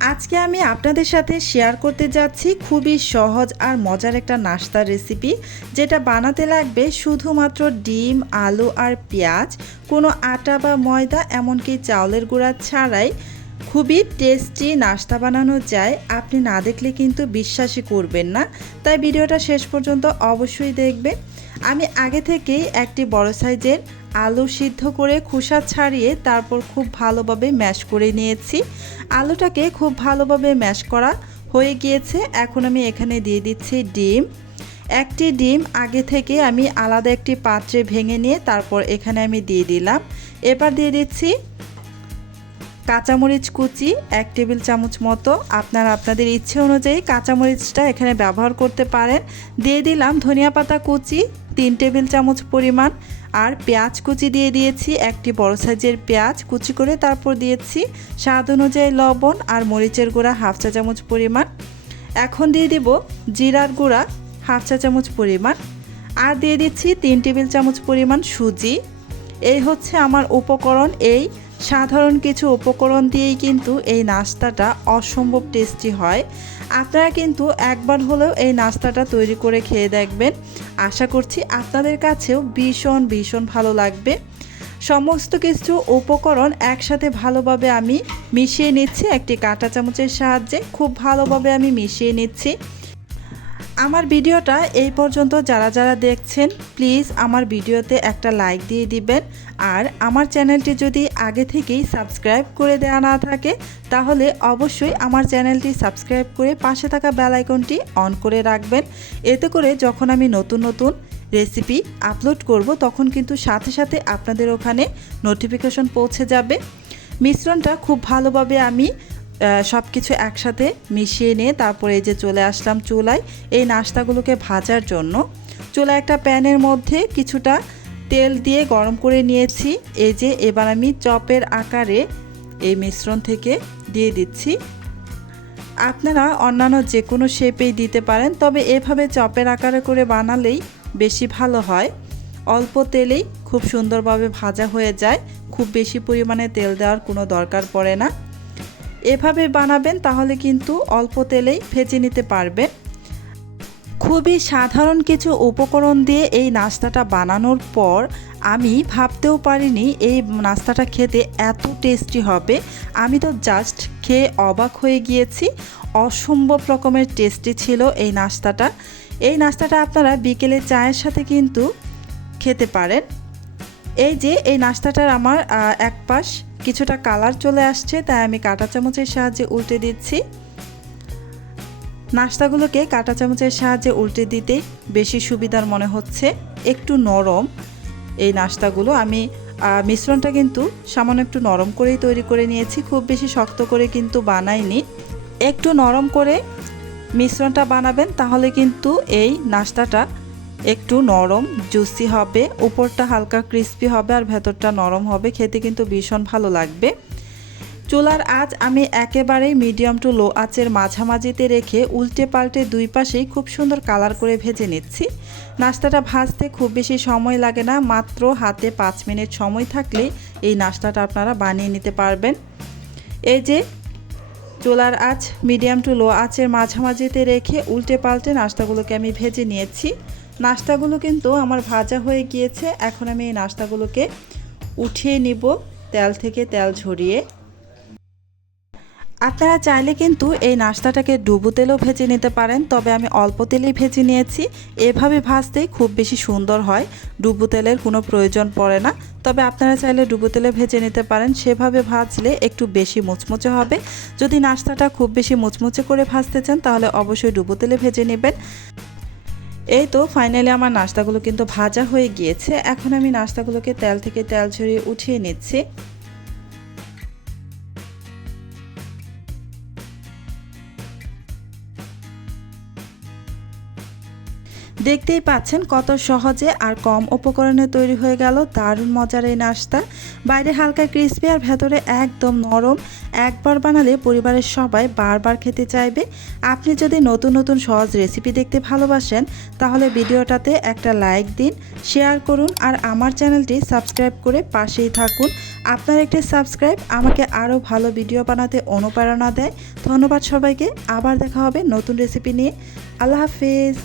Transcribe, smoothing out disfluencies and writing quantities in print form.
আজকে আমি আপনাদের সাথে শেয়ার করতে যাচ্ছি খুবই সহজ আর মজার একটা নাস্তার রেসিপি, যেটা বানাতে লাগবে শুধুমাত্র ডিম, আলু আর পেঁয়াজ, কোনো আটা বা ময়দা এমনকি চাউলের গুঁড়া ছাড়াই। খুবই টেস্টি নাস্তা বানানো যায়, আপনি না দেখলে কিন্তু বিশ্বাসই করবেন না। তাই ভিডিওটা শেষ পর্যন্ত অবশ্যই দেখবেন। আমি আগে থেকেই একটি বড় সাইজের আলু সিদ্ধ করে খোসা ছাড়িয়ে তারপর খুব ভালোভাবে ম্যাশ করে নিয়েছি। আলুটাকে খুব ভালোভাবে ম্যাশ করা হয়ে গিয়েছে। এখন আমি এখানে দিয়ে দিচ্ছি ডিম। একটি ডিম আগে থেকে আমি আলাদা একটি পাত্রে ভেঙে নিয়ে তারপর এখানে আমি দিয়ে দিলাম। এবার দিয়ে দিচ্ছি কাঁচামরিচ কুচি 1 টেবিল চামচ মতো। আপনারা আপনাদের ইচ্ছে অনুযায়ী কাঁচামরিচটা এখানে ব্যবহার করতে পারেন। দিয়ে দিলাম ধনিয়া পাতা কুচি 3 টেবিল চামচ পরিমাণ, আর পেঁয়াজ কুচি দিয়ে দিয়েছি একটি বড় সাইজের পেঁয়াজ কুচি করে। তারপর দিয়েছি স্বাদ অনুযায়ী লবণ আর মরিচের গুঁড়া 1/2 চা চামচ পরিমাণ। এখন দিয়ে দিব জিরার গুঁড়া 1/2 চা চামচ পরিমাণ, আর দিয়ে দিচ্ছি 3 টেবিল চামচ পরিমাণ সুজি। এই হচ্ছে আমার উপকরণ। এই সাধারণ কিছু উপকরণ দিয়েই কিন্তু এই নাস্তাটা অসম্ভব টেস্টি হয়। আপনারা কিন্তু একবার হলেও এই নাস্তাটা তৈরি করে খেয়ে দেখবেন। আশা করছি আপনাদের কাছেও ভীষণ ভীষণ ভালো লাগবে। সমস্ত কিছু উপকরণ একসাথে ভালোভাবে আমি মিশিয়ে নিচ্ছি একটি কাঁটা চামচের সাহায্যে। খুব ভালোভাবে আমি মিশিয়ে নিচ্ছি। আমার ভিডিওটা এই পর্যন্ত যারা যারা দেখছেন, প্লিজ আমার ভিডিওতে একটা লাইক দিয়ে দিবেন। আর আমার চ্যানেলটি যদি আগে থেকেই সাবস্ক্রাইব করে দেওয়া না থাকে, তাহলে অবশ্যই আমার চ্যানেলটি সাবস্ক্রাইব করে পাশে থাকা বেল আইকনটি অন করে রাখবেন। এতে করে যখন আমি নতুন নতুন রেসিপি আপলোড করব, তখন কিন্তু সাথে সাথে আপনাদের ওখানে নোটিফিকেশন পৌঁছে যাবে। মিশ্রণটা খুব ভালোভাবে আমি সব কিছু একসাথে মিশিয়ে নিয়ে তারপরে এই যে চলে আসলাম চুলায় এই নাস্তাগুলোকে ভাজার জন্য। চুলায় একটা প্যানের মধ্যে কিছুটা তেল দিয়ে গরম করে নিয়েছি। এই যে এবার আমি চপের আকারে এই মিশ্রণ থেকে দিয়ে দিচ্ছি। আপনারা অন্যান্য যে কোনো শেপেই দিতে পারেন, তবে এভাবে চপের আকারে করে বানালেই বেশি ভালো হয়। অল্প তেলেই খুব সুন্দরভাবে ভাজা হয়ে যায়, খুব বেশি পরিমাণে তেল দেওয়ার কোনো দরকার পড়ে না। এভাবে বানাবেন তাহলে কিন্তু অল্প তেলেই ভেজে নিতে পারবেন। খুবই সাধারণ কিছু উপকরণ দিয়ে এই নাস্তাটা বানানোর পর আমি ভাবতেও পারিনি এই নাস্তাটা খেতে এত টেস্টি হবে। আমি তো জাস্ট খেয়ে অবাক হয়ে গিয়েছি। অসম্ভব রকমের টেস্টি ছিল এই নাস্তাটা। এই নাস্তাটা আপনারা বিকেলে চায়ের সাথে কিন্তু খেতে পারেন। এই যে এই নাস্তাটার আমার এক পাশ কিছুটা কালার চলে আসছে, তাই আমি কাঁটা চামচের সাহায্যে উল্টে দিচ্ছি। নাস্তাগুলোকে কাঁটা চামচের সাহায্যে উল্টে দিতে বেশি সুবিধার মনে হচ্ছে। একটু নরম এই নাস্তাগুলো। আমি মিশ্রণটা কিন্তু সামান্য একটু নরম করেই তৈরি করে নিয়েছি, খুব বেশি শক্ত করে কিন্তু বানাইনি। একটু নরম করে মিশ্রণটা বানাবেন, তাহলে কিন্তু এই নাস্তাটা একটু নরম জুসি হবে, উপরটা হালকা ক্রিস্পি হবে আর ভেতরটা নরম হবে। খেতে কিন্তু ভীষণ ভালো লাগবে। চুলার আঁচ আমি একেবারেই মিডিয়াম টু লো আঁচের মাঝামাঝিতে রেখে উল্টে পাল্টে দুই পাশেই খুব সুন্দর কালার করে ভেজে নিচ্ছি। নাস্তাটা ভাজতে খুব বেশি সময় লাগে না, মাত্র হাতে 5 মিনিট সময় থাকলে এই নাস্তাটা আপনারা বানিয়ে নিতে পারবেন। এই যে চুলার আঁচ মিডিয়াম টু লো আঁচের মাঝামাঝিতে রেখে উল্টে পাল্টে নাস্তাগুলোকে আমি ভেজে নিয়েছি। নাস্তাগুলো কিন্তু আমার ভাজা হয়ে গিয়েছে। এখন আমি এই নাস্তাগুলোকে উঠিয়ে নিব তেল থেকে তেল ঝরিয়ে। আপনারা চাইলে কিন্তু এই নাস্তাটাকে ডুবো তেলেও ভেজে নিতে পারেন, তবে আমি অল্প তেলেই ভেজে নিয়েছি। এভাবে ভাজতেই খুব বেশি সুন্দর হয়, ডুবো তেলের কোনো প্রয়োজন পড়ে না। তবে আপনারা চাইলে ডুবো তেলে ভেজে নিতে পারেন, সেভাবে ভাজলে একটু বেশি মুচমুচে হবে। যদি নাস্তাটা খুব বেশি মুচমুচে করে ভাজতে চান, তাহলে অবশ্যই ডুবো তেলে ভেজে নেবেন। এই তো ফাইনালি আমার নাস্তাগুলো কিন্তু ভাজা হয়ে গিয়েছে। এখন আমি নাস্তাগুলোকে তেল থেকে তেল ঝরিয়ে উঠিয়ে নিচ্ছি। দেখতেই পাচ্ছেন কত সহজে আর কম উপকরণে তৈরি হয়ে গেল দারুণ মজার এই নাস্তা। বাইরে হালকা ক্রিস্পি আর ভেতরে একদম নরম, একবার বানালে পরিবারের সবাই বারবার খেতে চাইবে। আপনি যদি নতুন নতুন সহজ রেসিপি দেখতে ভালোবাসেন তাহলে ভিডিওটাতে একটা লাইক দিন, শেয়ার করুন আর আমার চ্যানেলটি সাবস্ক্রাইব করে পাশেই থাকুন। আপনার একটি সাবস্ক্রাইব আমাকে আরও ভালো ভিডিও বানাতে অনুপ্রেরণা দেয়। ধন্যবাদ সবাইকে। আবার দেখা হবে নতুন রেসিপি নিয়ে। আল্লাহ হাফেজ।